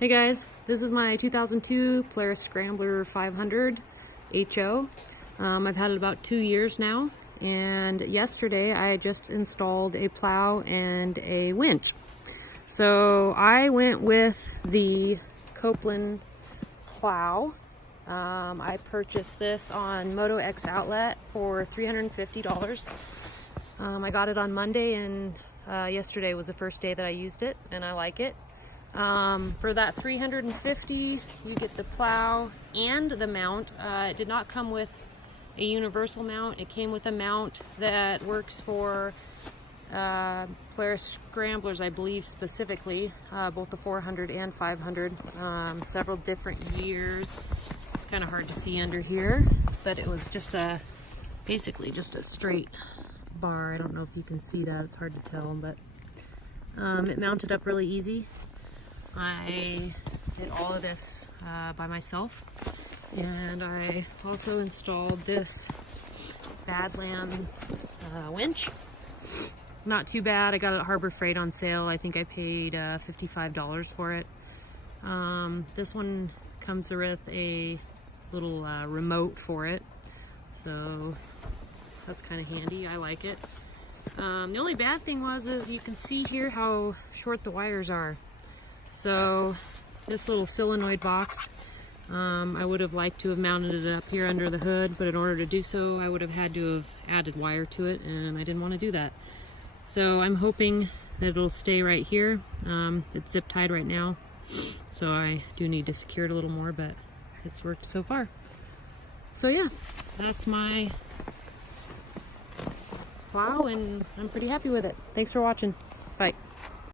Hey guys, this is my 2002 Polaris Scrambler 500 HO. I've had it about 2 years now, and yesterday I just installed a plow and a winch. So I went with the Kolpin plow. I purchased this on Moto X Outlet for $350. I got it on Monday, and yesterday was the first day that I used it, and I like it. For that $350, you get the plow and the mount. It did not come with a universal mount. It came with a mount that works for Polaris Scramblers, I believe, specifically, both the 400 and 500, several different years. It's kind of hard to see under here, but it was just basically just a straight bar. I don't know if you can see that, it's hard to tell, but it mounted up really easy. I did all of this by myself, and I also installed this Badland winch. Not too bad. I got it at Harbor Freight on sale. I think I paid $55 for it. This one comes with a little remote for it, so that's kind of handy. I like it. The only bad thing is you can see here how short the wires are. So this little solenoid box, I would have liked to have mounted it up here under the hood, but in order to do so I would have had to have added wire to it, and I didn't want to do that. So I'm hoping that it'll stay right here. It's zip tied right now, so I do need to secure it a little more, but it's worked so far. So yeah, that's my plow, and I'm pretty happy with it. Thanks for watching.